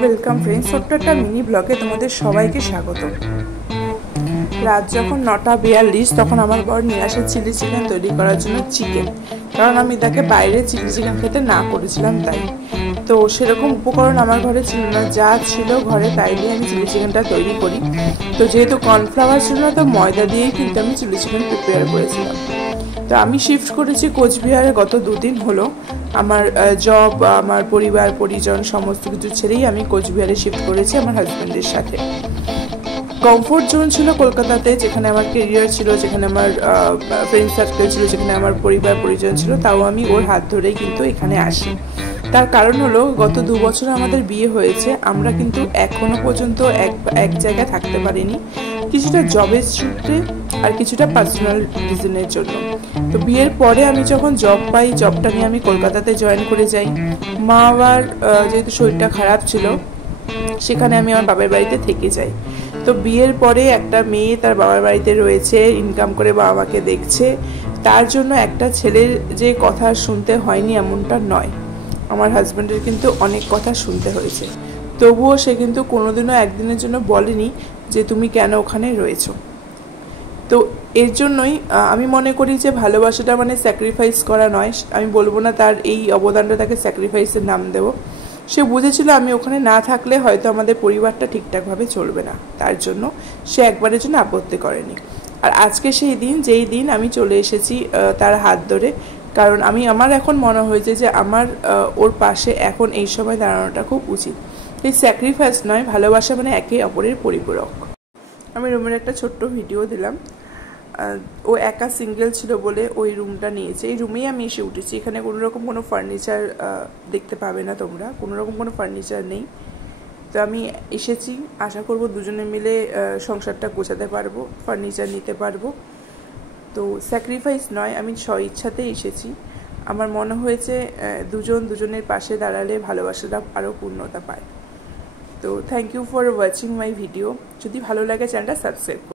Welcome friends, ছোট্ট একটা mini ব্লগে তোমাদের সবাইকে স্বাগত। রাত যখন 9:42 তখন আমার বর নিয়ে আসে চিলি চিকেন তৈরি করার জন্য চিকেন, কারণ আমি তাকে বাইরে চিলি চিকেন খেতে না করেছিলাম তাই। তো সেরকম উপকরণ আমার ঘরে ছিল না, যা ছিল ঘরে তাই দিয়ে আমি চিলি চিকেনটা তৈরি করি। তো যেহেতু কর্নফ্লাওয়ার ছিল না, তো ময়দা দিয়েই কিন্তু আমি চিলি চিকেন প্রিপেয়ার করেছিলাম। তো আমি শিফট করেছি কোচবিহারে গত 2 দিন হলো। আমার জব, আমার পরিবার পরিজন সমস্ত কিছু ছেড়েই আমি কোচবিহারে শিফট করেছি আমার হাজব্যান্ডের সাথে। কমফোর্ট জোন ছিল কলকাতাতে, যেখানে আমার কেরিয়ার ছিল, যেখানে আমার ফ্রেন্ড সার্কেল ছিল, যেখানে আমার পরিবার পরিজন ছিল, তাও আমি ওর হাত ধরেই কিন্তু এখানে আসি। তার কারণ হলো গত 2 বছর আমাদের বিয়ে হয়েছে, আমরা কিন্তু এখনো পর্যন্ত এক জায়গায় থাকতে পারিনি, কিছুটা জবের সূত্রে আর কিছুটা পার্সোনাল রিজনের জন্য। তো বিয়ের পরে আমি যখন জব পাই, জবটা নিয়ে আমি কলকাতাতে জয়েন করে যাই। মা আবার যেহেতু শরীরটা খারাপ ছিল, সেখানে আমি আমার বাবার বাড়িতে থেকে যাই। তো বিয়ের পরে একটা মেয়ে তার বাবার বাড়িতে রয়েছে, ইনকাম করে বাবা মাকে দেখছে, তার জন্য একটা ছেলের যে কথা শুনতে হয়নি এমনটা নয়, আমার হাজব্যান্ডের কিন্তু অনেক কথা শুনতে হয়েছে। তবুও সে কিন্তু কোনোদিনও একদিনের জন্য বলেনি যে তুমি কেন ওখানে রয়েছো। তো এর জন্যই আমি মনে করি যে ভালোবাসাটা মানে স্যাক্রিফাইস করা নয়। আমি বলবো না তার এই অবদানটা তাকে স্যাক্রিফাইসের নাম দেবো। সে বুঝেছিল আমি ওখানে না থাকলে হয়তো আমাদের পরিবারটা ঠিকঠাকভাবে চলবে না, তার জন্য সে একবারের জন্য আপত্তি করেনি। আর আজকে সেই দিন, যেই দিন আমি চলে এসেছি তার হাত ধরে, কারণ আমার এখন মনে হয়েছে যে আমার ওর পাশে এখন এই সময় দাঁড়ানোটা খুব উচিত। এই স্যাক্রিফাইস নয়, ভালোবাসা মানে একে অপরের পরিপূরক। আমি রুমের একটা ছোট্ট ভিডিও দিলাম। ও একা সিঙ্গেল ছিল বলে ওই রুমটা নিয়েছে। এই রুমেই আমি এসে উঠেছি। এখানে কোনোরকম কোনো ফার্নিচার দেখতে পাবে না তোমরা, কোনোরকম কোনো ফার্নিচার নেই। তো আমি এসেছি, আশা করব দুজনে মিলে সংসারটা গোছাতে পারবো, ফার্নিচার নিতে পারবো। তো স্যাক্রিফাইস নয়, আমি স্বইচ্ছাতেই এসেছি। আমার মনে হয়েছে দুজনের পাশে দাঁড়ালে ভালোবাসাটা আরও পূর্ণতা পায়। তো thank you for watching my video. যদি ভালো লাগে চ্যানেলটা সাবস্ক্রাইব